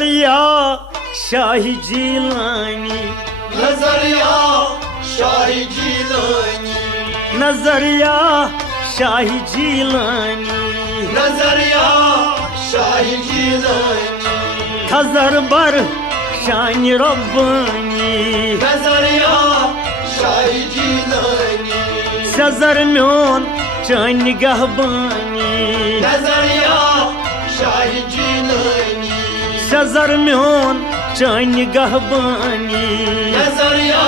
नजरिया शाही जीलानी, नजरिया शाही जीलानी, नजरिया शाही जीलानी, नजरिया शाही जीलानी, हजर बर शान रब्बानी, नजरिया शाही जीलानी, सजर म्योन चान गहबानी, नजरिया शाही जीलानी, सजर म्योन चान गहबानी, नजरिया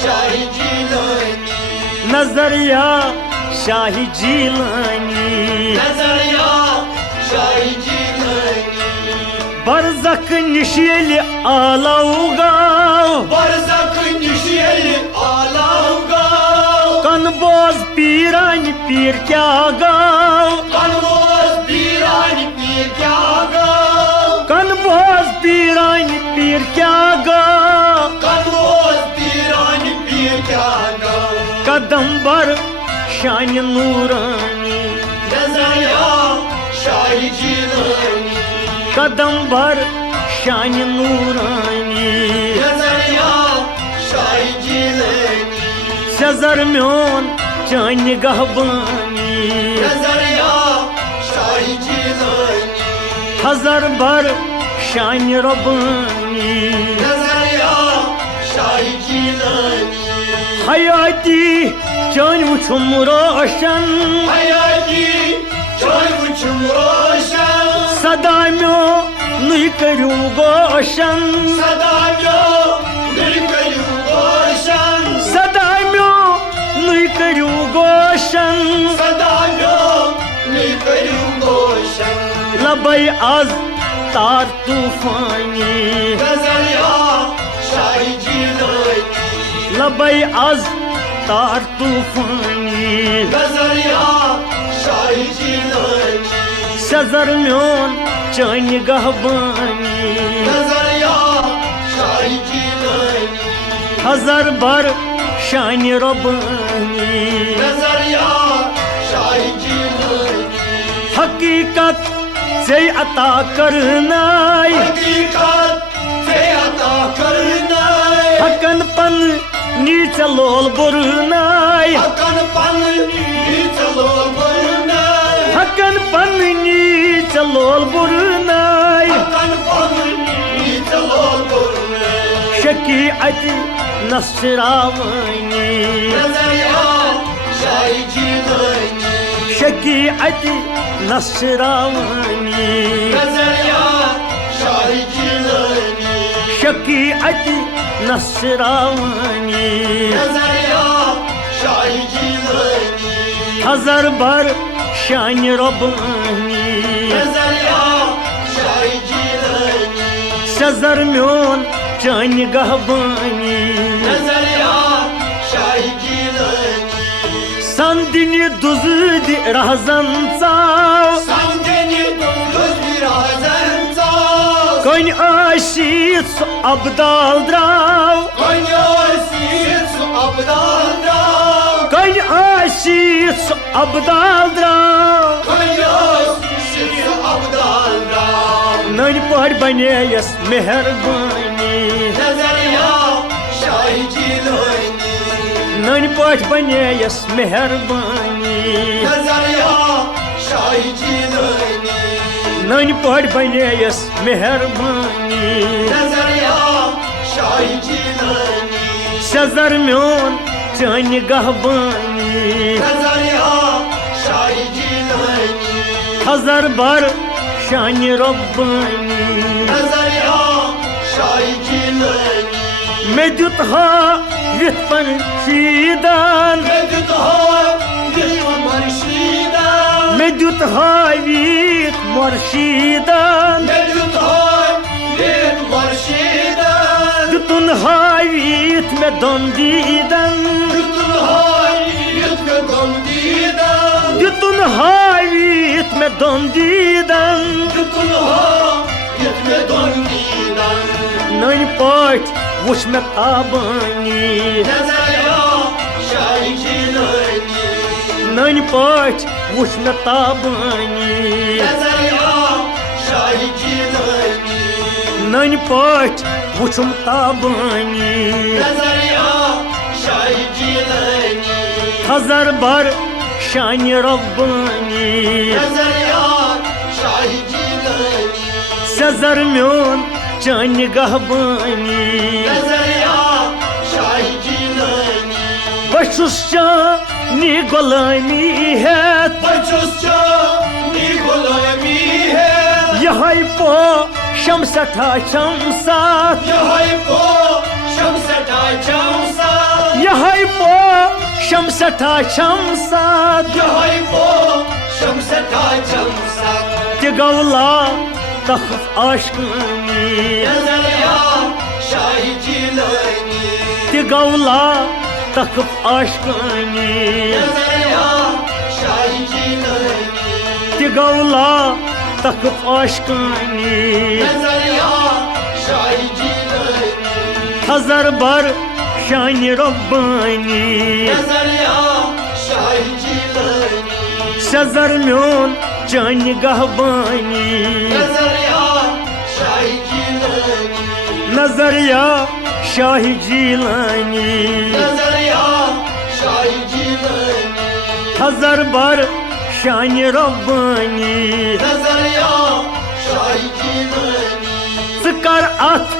शाही जीलानी, नजरिया शाही जीलानी, नजरिया शाही जीलानी, बरज़ख निशेल आलाउगाव, बरज़ख निशेल आलाउगाव, कनबोज पीरान पीर क्या गाव, कनबोज पीरान पीर क्या गाव, कनबोज पीरान पीर क्या गाव, कनबोज पीरान पीर क्या गाव, कदम बर शान नूरानी, नजरिया शाही जीलानी, कदम बर शान नूरानी, नजरिया शाही जीलानी, सजर म्योन चान गहबानी, नजरिया शाही जीलानी, हजर बर शान रब्बानी, नजरिया शाही जीलानी, हयाती चान वुछुम रोशन, हयाती चान वुछुम रोशन, सदा म्यो नुई करू गोशन, सदा म्यो नुई करू गोशन, सदा म्यो नुई करू गोशन, सदा म्यो नुई करू गोशन, लबई आज तार तूफानी, नजरिया शाही जीलानी, लबई आज तार तूफानी, नजरिया शाही जीलानी, सजर म्योन चान गहबानी, नजरिया शाही जीलानी, हजर बर शान रब्बानी, नजरिया शाही जीलानी, हकीकत से अता करनाय, हकीकत से अता करनाय, हकन पन नीच लोल बुरनाय, हकन पन नीच लोल बुरनाय, हकन पन नीच लोल बुरनाय, हकन पन नीच लोल बुरनाय, शकी अति नसरावानी, नजरिया शाही जीलानी, शकी अति नसरावानी, नजरिया शाही जीलानी, शकी अति नसरावानी, नजरिया शाही जीलानी, हजर बर शान रब्बानी, नजरिया शाही जीलानी, सजर म्योन चान गहबानी, नजरिया शाही जीलानी, संदिनी दुजद रहजन चाव, संदिनी दुजद रहजन चाव, कन आशीत सु अबदाल द्राव, कन आशीत सु अबदाल द्राव, कन आशीत सु अबदाल द्राव, कन आशीत सु अबदाल द्राव, नन पढ़ बने यस मेहरबानी, नजरिया शाही जीलानी, नन पढ़ बने यस मेहरबानी, नजरिया शाही जीलानी, नन पढ़ बने यस मेहरबानी, नजरिया शाही जीलानी, सजर म्योन चान गहबानी, नजरिया शाही जीलानी, हजर बर शान रब्बानी, नजरिया शाही जीलानी, मे दुत हा वित्पन शीदान, मेदुत हो दिल मर्शीदान, मे दुत हा वीत मुर्शीदान, मेदुत हो दिल मर्शीदान, दुतुन हा वीत मे दंदीदन, दुतुन हो युद्ध में गंदीदान, दुतुन हा वीत मे दंदीदन, दुतुन हो युद्ध में गंदीदान, नन पाठ वुछ मे ताबानी, नजरिया शाही जीलानी, नन पाठ वुछ मे ताबानी, नजरिया शाही जीलानी, नन पट वुचुम ताबानी नजरिया शाही जिलानी हजार बार शान रब्बानी नजरिया शाही जिलानी सजर म्योन चान गहबानी नजरिया शाही जिलानी बशुस चानी गुलामी है बचुस चानी गुलामी है यहाई पो शमसठा शमसात यहाई पो शमसठा शमसा यहाई पो शमसठा शमसात यहाई पो शमसठा शमसा तिगौला तखफ आशकानी नजरिया शाही जिलानी तिगौला तखफ आशकानी नजरिया शाही जिलानी तिगौला तखफ आशकानी नजरिया शाही जिलानी हजार बार शान रब्बानी नजरिया शाही जिलानी सजर म्योन चान गहबानी नजरिया शाही जिलानी नजरिया शाही जीलानी नजरिया शाही जिलानी हजार बार शान रब्बानी नजरिया शाही जिलानी कर अथ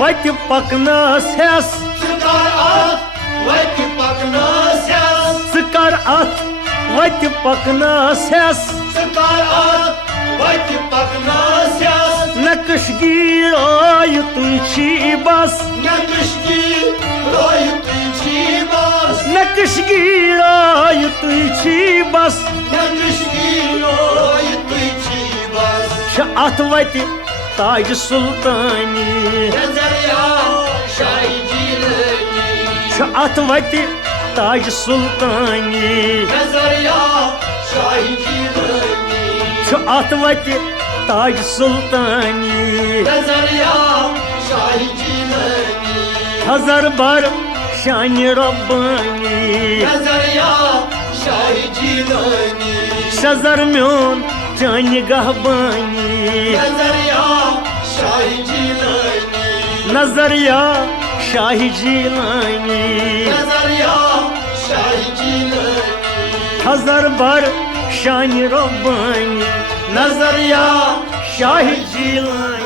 वत पकनास हेस सितार आत वैक पकनास यास कर अथ वत पकनास हेस सितार आत वैक पकनास यास नकशगीर आय तुझी बस नकशकी रोय तुझी बास नकशगीर आय तुझी बस नकशकी रोय तुझी बास अथ वत ताज सुल्तानी नजरिया शाही जिलानी अथ वत ताज सुल्तानी नजरिया शाही जिलानी अथ वत ताज सुल्तानी नजरिया शाही जिलानी हजार बार शान रब्बानी नजरिया शाही जिलानी सजर म्योन चान गहबानी नजरिया शाही जिलानी नजरिया शाही जीलानी नजरिया शाही जिलानी हजार बार शान रब्बानी नजरिया शाही जीलानी